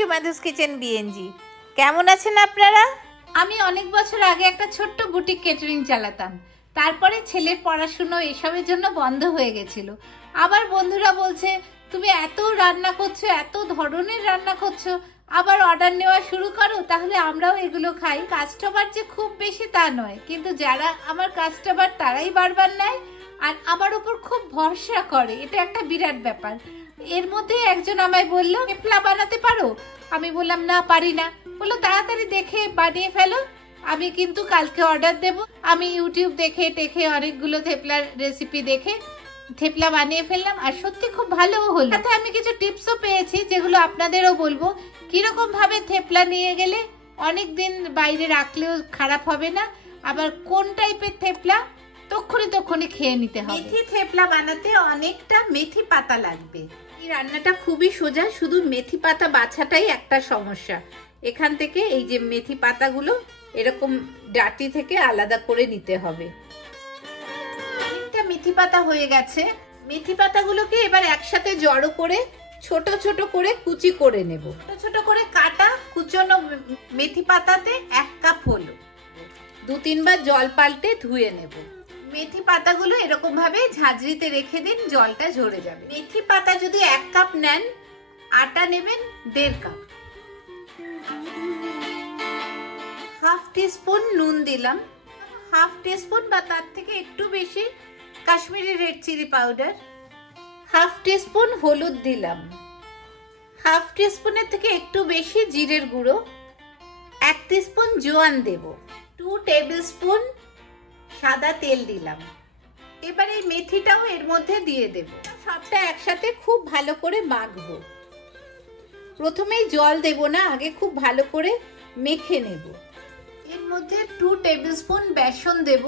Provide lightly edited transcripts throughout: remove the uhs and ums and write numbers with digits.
Two মাধুস kitchen BNG. কেমন আছেন আপনারা? আমি অনেক বছর আগে একটা ছোট্ট বুটিক কেটারিং চালাতাম। তারপরে ছেলের পড়াশুনো এসবের জন্য বন্ধ হয়ে গেছিল। আবার বন্ধুরা বলছে তুমি এত রান্না করছো, এত ধরনের রান্না করছো, আবার অর্ডার নেওয়া শুরু করো, তাহলে আমরাও এগুলো খাই। কাস্টমার যে খুব বেশি তা নয়, কিন্তু যারা আমার কাস্টমার তারাই বারবার নেয় আর আমার উপর খুব ভরসা করে, এটা একটা বিরাট ব্যাপার। এর মধ্যে একজন আমায় বলল থেপলা বানাতে পারো? আমি বললাম না, পারি না। বললো তাড়াতাড়ি দেখে বানিয়ে ফেলো, আমি কিন্তু কালকে অর্ডার দেব। আমি ইউটিউব দেখে টেখে অনেকগুলো থেপলার রেসিপি দেখে থেপলা বানিয়ে ফেললাম, আর সত্যি খুব ভালোও হলো। তাতে আমি কিছু টিপসও পেয়েছি যেগুলো আপনাদেরও বলবো। কিরকম ভাবে থেপলা নিয়ে গেলে অনেক দিন বাইরে রাখলেও খারাপ হবে না, আবার কোন টাইপের থেপলা তক্ষণি খেয়ে নিতে হবে। মেথি থেপলা বানাতে অনেকটা মেথি পাতা লাগবে। এই রান্নাটা খুবই সোজা, শুধু মেথি পাতা বাছাটাই একটা সমস্যা। এখান থেকে এই যে মেথি পাতাগুলো এরকম ডাটি থেকে আলাদা করে নিতে হবে। অনেকটা মেথি পাতা হয়ে গেছে। মেথি পাতাগুলোকে এবার একসাথে জড়ো করে ছোট ছোট করে কুচি করে নেব। ছোট ছোট করে কাটা কুচনো মেথি পাতাতে 1 কাপ হলো। 2-3 বার জল পাল্টে ধুয়ে নেব। মেথি পাতাগুলো এরকম ভাবে ঝাঁঝরিতে রেখে দিন, জলটা ঝরে যাবে। মেথি পাতা যদি 1 কাপ নেন, আটা নেবেন 1.5 কাপ। 1/2 টিস্পুন নুন দিলাম, 1/2 টিস্পুন বা তার থেকে একটু বেশি Kashmiri red chilli powder, 1/2 teaspoon হলুদ দিলাম, 1/2 টিস্পুনের থেকে একটু বেশি জিরের গুঁড়ো, 1 টিস্পুন জোয়ান দেব, 2 টেবিল স্পুন সাদা তেল দিলাম। এবার এই মেথিটাও এর মধ্যে দিয়ে দেব। সবটা একসাথে খুব ভালো করে মাখবো। প্রথমেই জল দেব না, আগে খুব ভালো করে মেখে নেব। এর মধ্যে 2 টেবিল স্পুন বেসন দেব।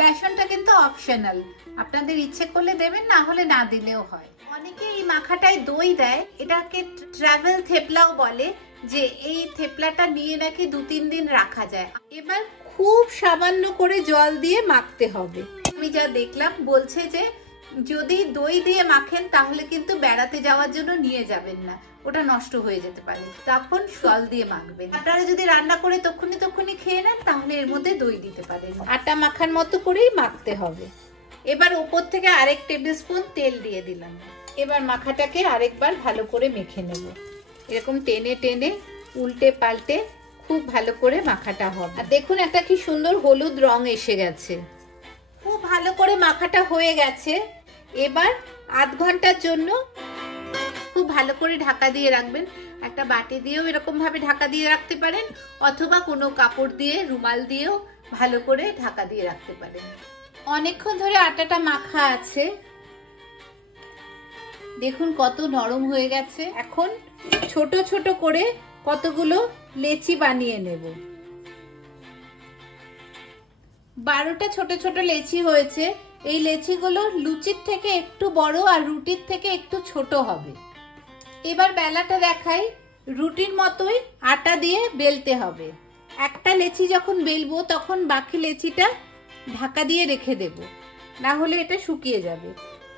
বেসনটা কিন্তু অপশনাল, আপনাদের ইচ্ছে করলে দেবেন, না হলে না দিলেও হয়। অনেকে এই মাখাটায় দই দেয়, এটাকে ট্রাভেল থেপলাও বলে, যে এই থেপলাটা নিয়ে নাকি 2-3 দিন রাখা যায়। এবার খুব সামান্য করে জল দিয়ে মাখতে হবে। আমি যা দেখলাম বলছে যে যদি দই দিয়ে মাখেন তাহলে কিন্তু বেড়াতে যাওয়ার জন্য নিয়ে যাবেন না, ওটা নষ্ট হয়ে যেতে পারে, তখন জল দিয়ে মাখবেন। আপনারা যদি রান্না করে তক্ষুনি খেয়ে নেন তাহলে এর মধ্যে দই দিতে পারেন। আটা মাখার মতো করেই মাখতে হবে। এবার উপর থেকে আরেক টেবিল স্পুন তেল দিয়ে দিলাম। এবার মাখাটাকে আরেকবার ভালো করে মেখে নেব। এরকম টেনে টেনে উল্টে পাল্টে খুব ভালো করে মাখাটা হবে। আর দেখুন একটা কি সুন্দর হলুদ রং এসে গেছে। খুব ভালো করে মাখাটা হয়ে গেছে। এবার আধ ঘন্টার জন্য খুব ভালো করে ঢাকা দিয়ে রাখবেন। একটা বাটি দিয়েও এরকম ভাবে ঢাকা দিয়ে রাখতে পারেন, অথবা কোনো কাপড় দিয়ে রুমাল দিয়েও ভালো করে ঢাকা দিয়ে রাখতে পারেন। অনেকক্ষণ ধরে আটাটা মাখা আছে, দেখুন কত নরম হয়ে গেছে। এখন ছোট ছোট করে কতগুলো লেচি বানিয়ে নেব। 12টা ছোট ছোট লেচি হয়েছে। এই লেচিগুলো লুচির থেকে একটু বড় আর রুটির থেকে একটু ছোট হবে। এবার বেলাটা দেখাই। রুটির মতোই আটা দিয়ে বেলতে হবে। একটা লেচি যখন বেলবো তখন বাকি লেচিটা ঢাকা দিয়ে রেখে দেব, না হলে এটা শুকিয়ে যাবে।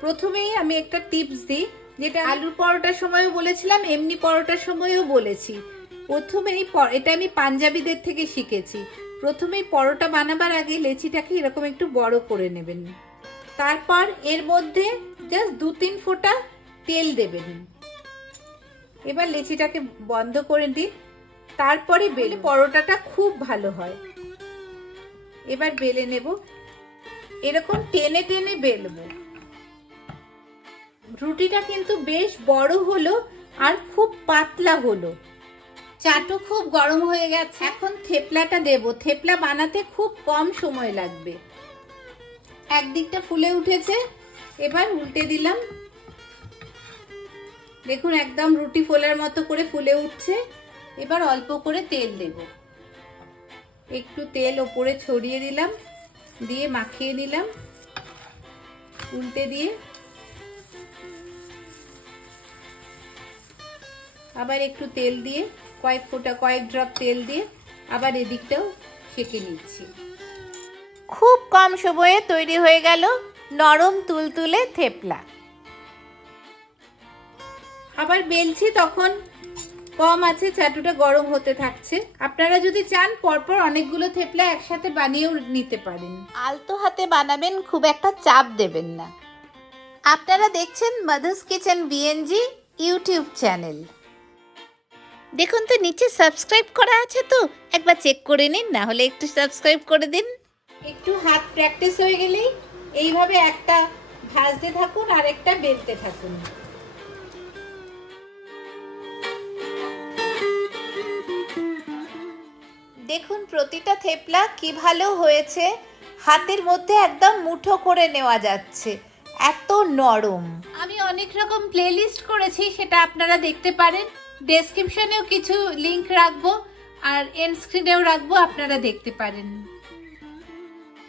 প্রথমেই আমি একটা টিপস দিই, যেটা আলুর পরোটার সময়ও বলেছিলাম, এমনি পরোটার সময়ও বলেছি। প্রথমেই এটা আমি পাঞ্জাবিদের থেকে শিখেছি। প্রথমেই পরোটা বানাবার আগে লেচিটাকে এরকম একটু বড় করে নেবেন, তারপর এর মধ্যে জাস্ট 2-3 ফোঁটা তেল দেবেন। এবার লেচিটাকে বন্ধ করে দিন, তারপরে বেলে পরোটাটা খুব ভালো হয়। এবার বেলে নেব, এরকম টেনে টেনে বেলবো। রুটিটা কিন্তু বেশ বড় হলো আর খুব পাতলা হলো। চাটু খুব গরম হয়ে গেছে। এখন থেপলাটা দেব। থেপলা বানাতে খুব কম সময় লাগবে। একদিকটা ফুলে উঠেছে, এবার উল্টে দিলাম। দেখুন একদম রুটি ফোলার মতো করে ফুলে উঠছে। এবার অল্প করে তেল দেব। একটু তেল ওপরে ছড়িয়ে দিলাম, দিয়ে মাখিয়ে নিলাম। উল্টে দিয়ে আবার একটু তেল দিয়ে কয়েক ড্রপ তেল দিয়ে আবার এদিকটাও সেঁকে নিচ্ছি। খুব কম সময়ে তৈরি হয়ে গেল নরম তুলতুলে থেপলা। আবার বেলছি তখন কম আছে, চাটুটা গরম হতে থাকছে। আপনারা যদি চান পরপর অনেকগুলো থেপলা একসাথে বানিয়েও নিতে পারেন। আলতো হাতে বানাবেন, খুব একটা চাপ দেবেন না। আপনারা দেখছেন মাধুস কিচেন বিএনজি ইউটিউব চ্যানেল। দেখুন তো নিচে সাবস্ক্রাইব করা আছে তো, একবার চেক করে নিন, না হলে একটু সাবস্ক্রাইব করে দিন। একটু হাত প্র্যাকটিস হয়ে গেলেই এইভাবে একটা ভাজতে থাকুন আর একটা বেলতে থাকুন। দেখুন প্রতিটা থেপলা কি ভালো হয়েছে, হাতের মধ্যে একদম মুঠো করে নেওয়া যাচ্ছে, এত নরম। আমি অনেক রকম প্লেলিস্ট করেছি, সেটা আপনারা দেখতে পারেন। ডেসক্রিপশনেও কিছু লিংক রাখবো আর এন্ড স্ক্রিনেও রাখবো, আপনারা দেখতে পারেন।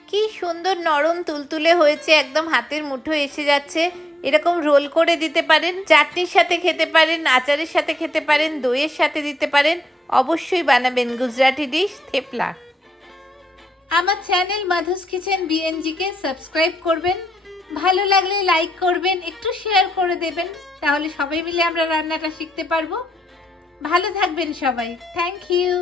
কি সুন্দর নরম তুলতুলে হয়েছে, একদম হাতের মুঠো এসে যাচ্ছে। এরকম রোল করে দিতে পারেন, চাটনির সাথে খেতে পারেন, আচারের সাথে খেতে পারেন, দইয়ের সাথে দিতে পারেন। অবশ্যই বানাবেন গুজরাটি ডিশ থেপলা। আমার চ্যানেল মাধুস কিচেন বিএনজিকে সাবস্ক্রাইব করবেন, ভালো লাগলে লাইক করবেন, একটু শেয়ার করে দেবেন, তাহলে সবাই মিলে আমরা রান্নাটা শিখতে পারবো। ভালো থাকবেন সবাই। Thank you.